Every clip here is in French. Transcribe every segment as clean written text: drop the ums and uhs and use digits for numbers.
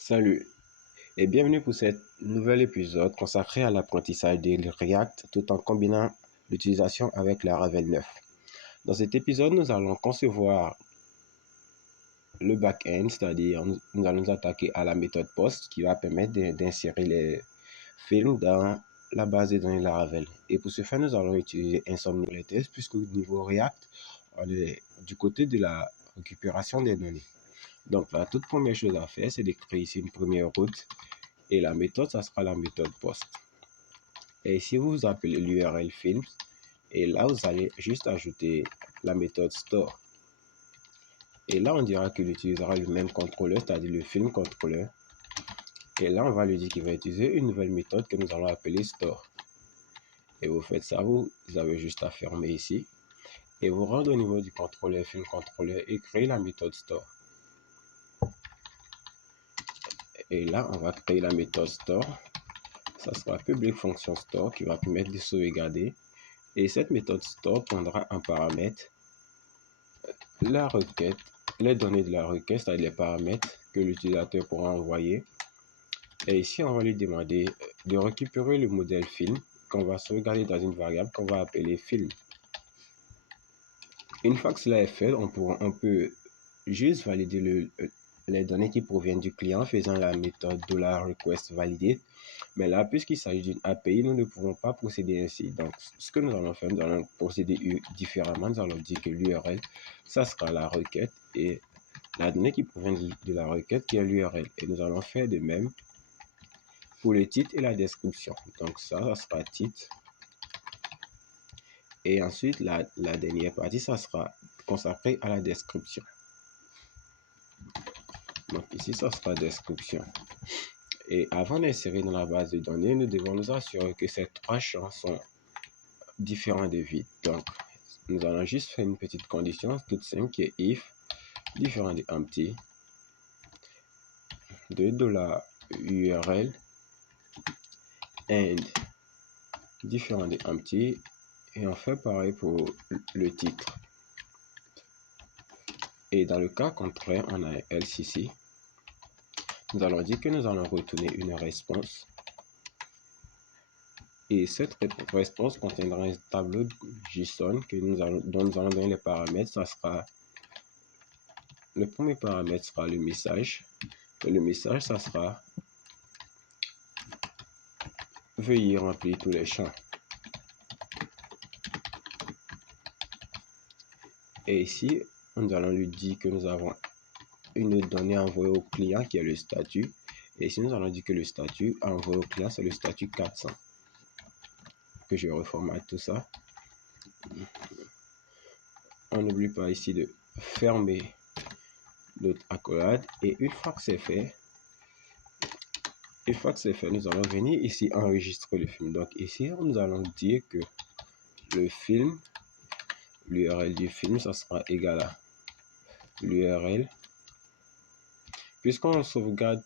Salut et bienvenue pour cet nouvel épisode consacré à l'apprentissage de React tout en combinant l'utilisation avec la Laravel 9. Dans cet épisode, nous allons concevoir le back-end, c'est-à-dire nous allons nous attaquer à la méthode post qui va permettre d'insérer les films dans la base de données Laravel. Et pour ce faire, nous allons utiliser Insomnia-LTS puisque au niveau React, on est du côté de la récupération des données. Donc la toute première chose à faire, c'est de créer ici une première route. Et la méthode, ça sera la méthode post. Et ici, vous appelez l'URL films. Et là, vous allez juste ajouter la méthode store. Et là, on dira qu'il utilisera le même contrôleur, c'est-à-dire le film controller. Et là, on va lui dire qu'il va utiliser une nouvelle méthode que nous allons appeler store. Et vous faites ça, vous avez juste à fermer ici. Et vous rendez au niveau du contrôleur film controller et créer la méthode store. Et là, on va créer la méthode store. Ça sera public function store qui va permettre de sauvegarder. Et cette méthode store prendra en paramètre la requête, les données de la requête, c'est-à-dire les paramètres que l'utilisateur pourra envoyer. Et ici, on va lui demander de récupérer le modèle film qu'on va sauvegarder dans une variable qu'on va appeler film. Une fois que cela est fait, on peut juste valider les données qui proviennent du client en faisant la méthode $request_validate. Mais là, puisqu'il s'agit d'une API, nous ne pouvons pas procéder ainsi. Donc, ce que nous allons faire, nous allons procéder différemment. Nous allons dire que l'URL, ça sera la requête et la donnée qui provient de la requête qui est l'URL. Et nous allons faire de même pour le titre et la description. Donc, ça sera titre. Et ensuite, la dernière partie, ça sera consacré à la description. Donc ici, ça sera description. Et avant d'insérer dans la base de données, nous devons nous assurer que ces trois champs sont différents de vide. Donc, nous allons juste faire une petite condition toute simple qui est if différent de empty de $URL and différent de empty et on fait pareil pour le titre. Et dans le cas contraire, on a else ici. Nous allons dire que nous allons retourner une réponse. Et cette réponse contiendra un tableau JSON dont nous allons donner les paramètres. Ça sera, le premier paramètre sera le message. Et le message, ça sera veuillez remplir tous les champs. Et ici, nous allons lui dire que nous avons une donnée envoyée au client qui est le statut. Et ici, nous allons dire que le statut envoyé au client, c'est le statut 400. Que je reformate tout ça. On n'oublie pas ici de fermer notre accolade. Et une fois que c'est fait, nous allons venir ici enregistrer le film. Donc ici, nous allons dire que le film, l'URL du film, ça sera égal à l'URL. Puisqu'on sauvegarde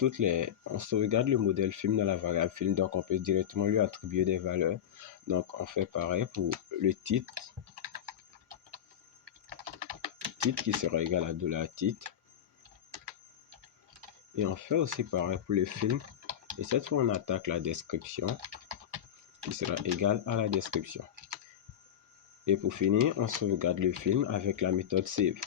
on sauvegarde le modèle film dans la variable film, donc on peut directement lui attribuer des valeurs. Donc on fait pareil pour le titre qui sera égal à $titre. Et on fait aussi pareil pour le film. Et cette fois, on attaque la description qui sera égale à la description. Et pour finir, on sauvegarde le film avec la méthode save.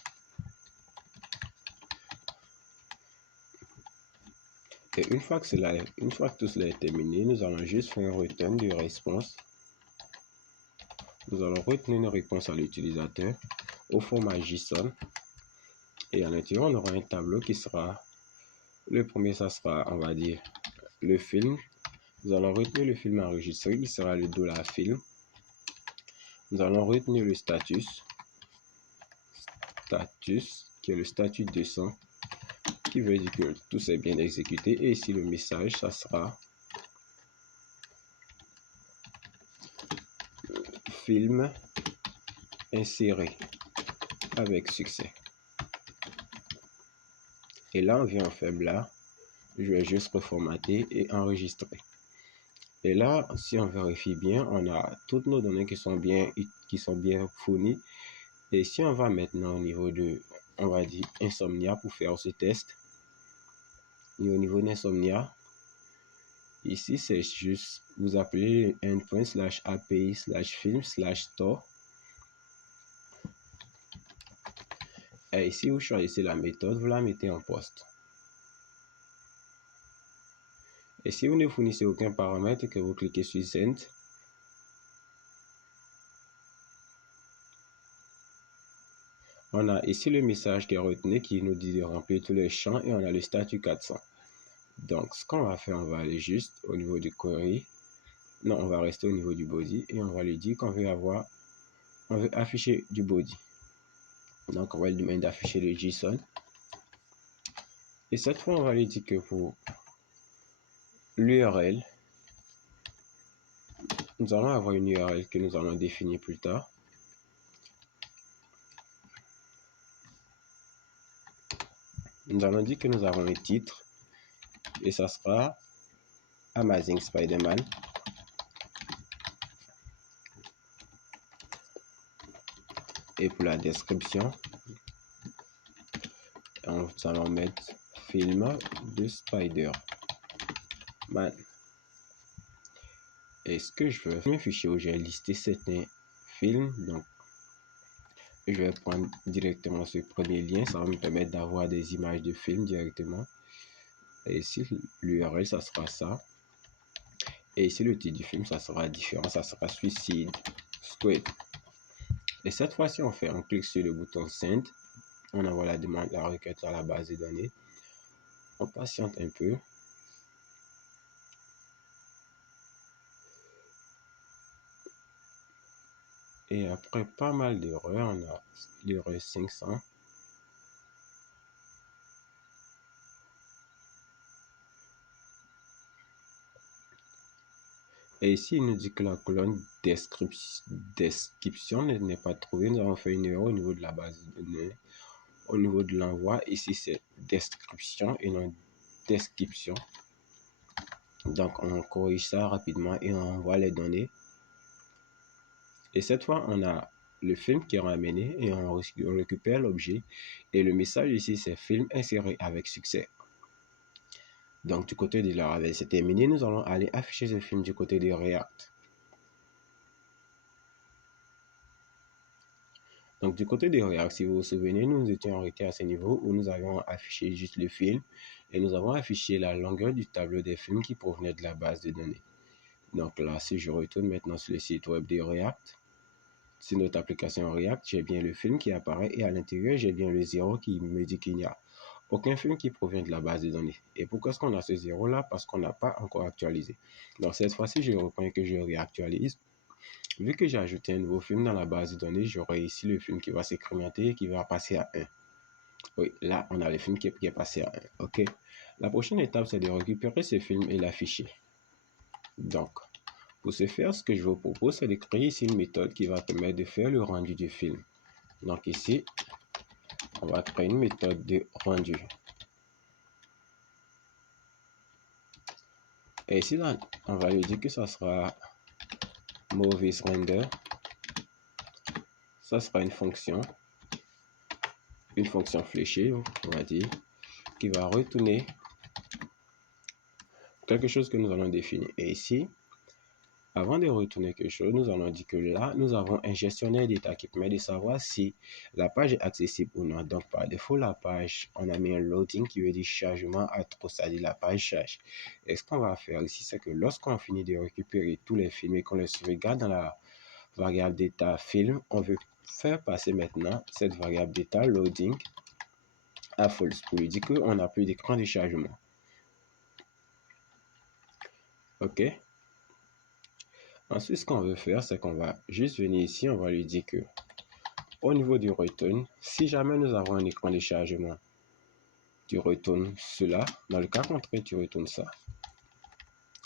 Et une fois que tout cela est terminé, nous allons juste faire un return de réponse. Nous allons retenir une réponse à l'utilisateur au format JSON. Et en l'intérieur, on aura un tableau qui sera, le premier, ça sera, on va dire, le film. Nous allons retenir le film enregistré qui sera le $film. Nous allons retenir le status qui est le statut 200 qui veut dire que tout s'est bien exécuté. Et ici, le message, ça sera film inséré avec succès. Et là, on vient en faible là. Je vais juste reformater et enregistrer. Et là, si on vérifie bien, on a toutes nos données qui sont bien fournies. Et si on va maintenant au niveau de, on va dire, Insomnia pour faire ce test. et au niveau d'Insomnia, ici c'est juste, vous appelez endpoint/api/film/store. Et ici, vous choisissez la méthode, vous la mettez en poste. Et si vous ne fournissez aucun paramètre et que vous cliquez sur Send, on a ici le message qui est retenu qui nous dit de remplir tous les champs et on a le statut 400. Donc, ce qu'on va faire, on va aller juste au niveau du query. Non, on va rester au niveau du body et on va lui dire qu'on veut afficher du body. Donc, on va lui demander d'afficher le JSON. Et cette fois, on va lui dire que pour l'URL, nous allons avoir une URL que nous allons définir plus tard. Nous allons dire que nous avons un titre et ça sera Amazing Spider-Man. Et pour la description, nous allons mettre film de Spider-Man. Et ce que je veux, un fichier où j'ai listé certains films, donc je vais prendre directement ce premier lien, ça va me permettre d'avoir des images de films directement. Et ici, l'URL, ça sera ça. Et ici, le titre du film, ça sera différent, ça sera Suicide Squad. Et cette fois-ci, on clique sur le bouton Send. On envoie la demande, la requête à la base de données. On patiente un peu. Et après pas mal d'erreurs, on a l'erreur 500. Et ici, il nous dit que la colonne description n'est pas trouvée. Nous avons fait une erreur au niveau de la base de données. Au niveau de l'envoi, ici c'est description et non description. Donc on corrige ça rapidement et on envoie les données. Et cette fois, on a le film qui est ramené et on récupère l'objet. Et le message ici, c'est film inséré avec succès. Donc du côté de Laravel, c'est terminé. Nous allons aller afficher ce film du côté de React. Donc du côté de React, si vous vous souvenez, nous étions arrêtés à ce niveau où nous avions affiché juste le film et nous avons affiché la longueur du tableau des films qui provenaient de la base de données. Donc là, si je retourne maintenant sur le site web de React, sur notre application React, j'ai bien le film qui apparaît et à l'intérieur, j'ai bien le 0 qui me dit qu'il n'y a aucun film qui provient de la base de données. Et pourquoi est-ce qu'on a ce 0 là? Parce qu'on n'a pas encore actualisé. Donc cette fois-ci, je reprends et que je réactualise. Vu que j'ai ajouté un nouveau film dans la base de données, j'aurai ici le film qui va s'incrémenter et qui va passer à 1. Oui, là, on a le film qui est passé à 1. OK. La prochaine étape, c'est de récupérer ce film et l'afficher. Donc, pour ce faire, ce que je vous propose, c'est de créer ici une méthode qui va permettre de faire le rendu du film. Donc ici, on va créer une méthode de rendu. Et ici, là, on va lui dire que ça sera movies render. Ça sera une fonction fléchée, on va dire, qui va retourner quelque chose que nous allons définir. Et ici, avant de retourner quelque chose, nous allons dire que là, nous avons un gestionnaire d'état qui permet de savoir si la page est accessible ou non. Donc, par défaut, la page, on a mis un loading qui veut dire chargement à trop, c'est-à-dire la page charge. Et ce qu'on va faire ici, c'est que lorsqu'on finit de récupérer tous les films et qu'on les sauvegarde dans la variable d'état film, on veut faire passer maintenant cette variable d'état loading à false pour lui dire qu'on n'a plus d'écran de chargement. OK? Ensuite, ce qu'on veut faire, c'est qu'on va juste venir ici, on va lui dire que au niveau du return, si jamais nous avons un écran de chargement, tu retournes cela. Dans le cas contraire, tu retournes ça.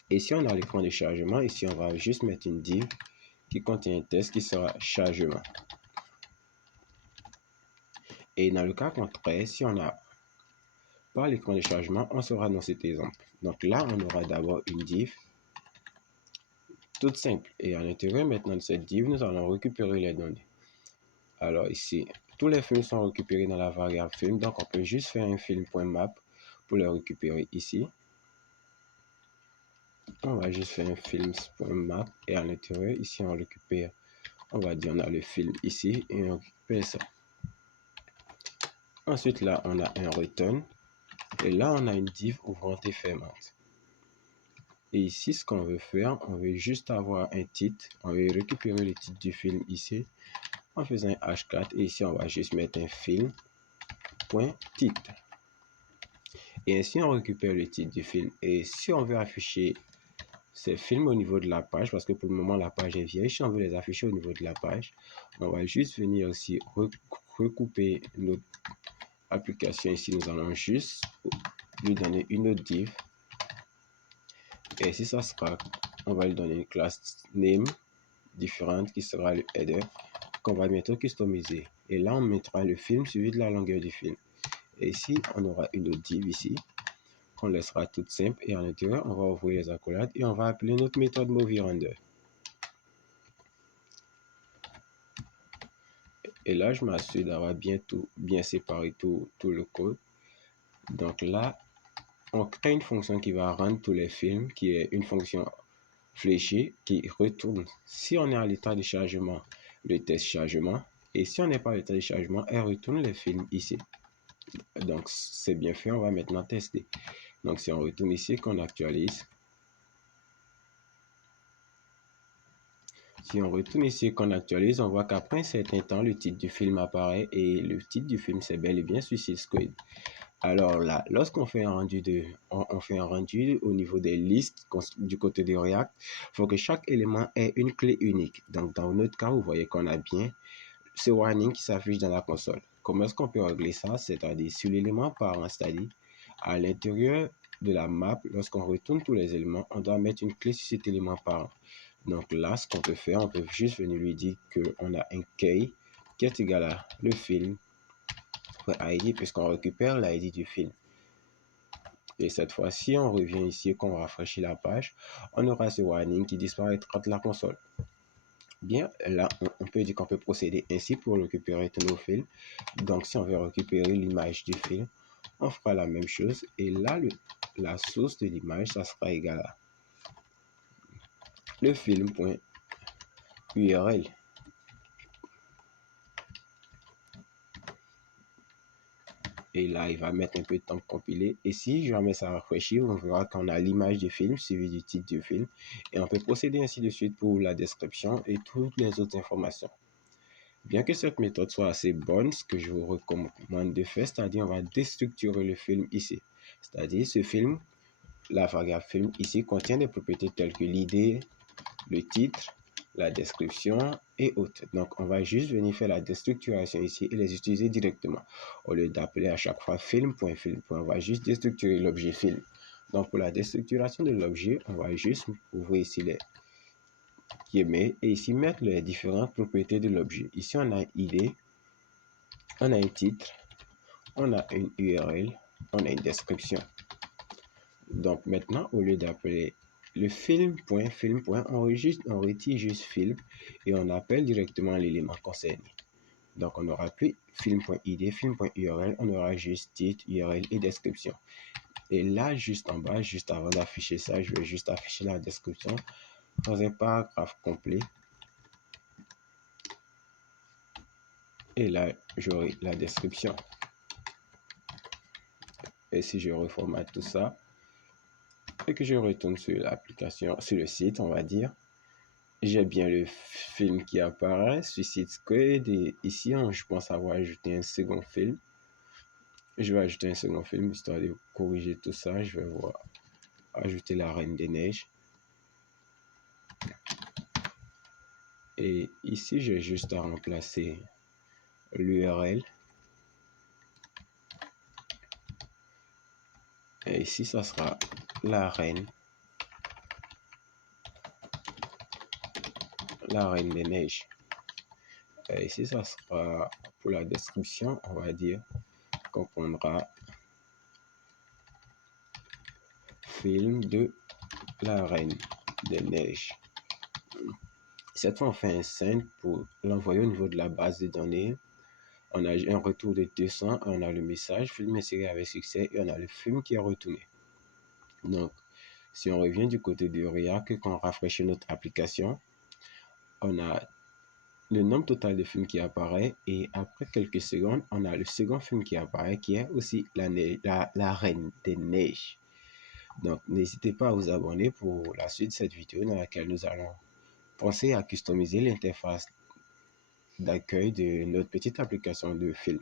Et si on a l'écran de chargement, ici, on va juste mettre une div qui contient un test qui sera chargement. Et dans le cas contraire, si on n'a pas l'écran de chargement, on sera dans cet exemple. Donc là, on aura d'abord une div toute simple. Et à l'intérieur maintenant de cette div, nous allons récupérer les données. Alors ici, tous les films sont récupérés dans la variable film, donc on peut juste faire un film.map pour le récupérer ici, on va juste faire un films.map et à l'intérieur, ici, on récupère, on va dire, on a le film ici et on récupère ça. Ensuite, là, on a un return et là, on a une div ouvrante et fermante. Et ici, ce qu'on veut faire, on veut juste avoir un titre. On veut récupérer le titre du film ici en faisant un H4. Et ici, on va juste mettre un film.titre. Et ainsi, on récupère le titre du film. Et si on veut afficher ces films au niveau de la page, parce que pour le moment, la page est vieille, si on veut les afficher au niveau de la page, on va juste venir aussi recouper notre application. Ici, nous allons juste lui donner une autre div. Et si ça sera, on va lui donner une classe name différente qui sera le header qu'on va bientôt customiser. Et là, on mettra le film suivi de la longueur du film. Et ici, on aura une autre div ici qu'on laissera toute simple. Et à l'intérieur, on va ouvrir les accolades et on va appeler notre méthode MovieRender. Et là, je m'assure d'avoir bien séparé tout le code. Donc là, on crée une fonction qui va rendre tous les films, qui est une fonction fléchée qui retourne, si on est à l'état de chargement, le test chargement, et si on n'est pas à l'état de chargement, elle retourne les films ici. Donc c'est bien fait, on va maintenant tester. Donc si on retourne ici, qu'on actualise, si on retourne ici, qu'on actualise, on voit qu'après un certain temps, le titre du film apparaît et le titre du film, c'est bel et bien Suicide Squad. Alors là, lorsqu'on fait un rendu on fait un rendu au niveau des listes du côté de React, il faut que chaque élément ait une clé unique. Donc dans notre cas, vous voyez qu'on a bien ce warning qui s'affiche dans la console. Comment est-ce qu'on peut régler ça? C'est-à-dire sur l'élément parent, c'est-à-dire à l'intérieur de la map, lorsqu'on retourne tous les éléments, on doit mettre une clé sur cet élément parent. Donc là, ce qu'on peut faire, on peut juste venir lui dire qu'on a un key qui est égal à le film ID puisqu'on récupère l'ID du film. Et cette fois-ci, on revient ici, qu'on rafraîchit la page, on aura ce warning qui disparaîtra de la console. Bien, là, on peut dire qu'on peut procéder ainsi pour récupérer tous nos films. Donc, si on veut récupérer l'image du film, on fera la même chose. Et là, la source de l'image, ça sera égal à le film.url. Et là, il va mettre un peu de temps pour compiler. Et si jamais ça rafraîchit, on verra qu'on a l'image du film suivi du titre du film. Et on peut procéder ainsi de suite pour la description et toutes les autres informations. Bien que cette méthode soit assez bonne, ce que je vous recommande de faire, c'est-à-dire on va déstructurer le film ici. C'est-à-dire ce film, la variable film ici contient des propriétés telles que l'idée, le titre, la description et autres. Donc, on va juste venir faire la déstructuration ici et les utiliser directement. Au lieu d'appeler à chaque fois film.film, on va juste déstructurer l'objet film. Donc, pour la déstructuration de l'objet, on va juste ouvrir ici les guillemets et ici mettre les différentes propriétés de l'objet. Ici, on a une idée, on a un titre, on a une URL, on a une description. Donc, maintenant, au lieu d'appeler le film.film, on retire juste film et on appelle directement l'élément concerné. Donc, on n'aura plus film.id, film.url, on aura juste titre, URL et description. Et là, juste en bas, juste avant d'afficher ça, je vais juste afficher la description dans un paragraphe complet. Et là, j'aurai la description. Et si je reformate tout ça, et que je retourne sur l'application, sur le site, on va dire, j'ai bien le film qui apparaît, Suicide Squad, et ici, je pense avoir ajouté un second film. Je vais ajouter un second film, histoire de corriger tout ça. Je vais ajouter la Reine des Neiges. Et ici, j'ai juste à remplacer l'URL. Et ici, ça sera la Reine des Neiges. Et ici, ça sera pour la description, on va dire, qu'on prendra film de la Reine des Neiges. Cette fois, on fait un send pour l'envoyer au niveau de la base de données. On a un retour de 200, on a le message, film et série avec succès, et on a le film qui est retourné. Donc, si on revient du côté de React, quand on rafraîchit notre application, on a le nombre total de films qui apparaît et après quelques secondes, on a le second film qui apparaît qui est aussi la Reine des Neiges. Donc, n'hésitez pas à vous abonner pour la suite de cette vidéo dans laquelle nous allons penser à customiser l'interface d'accueil de notre petite application de film.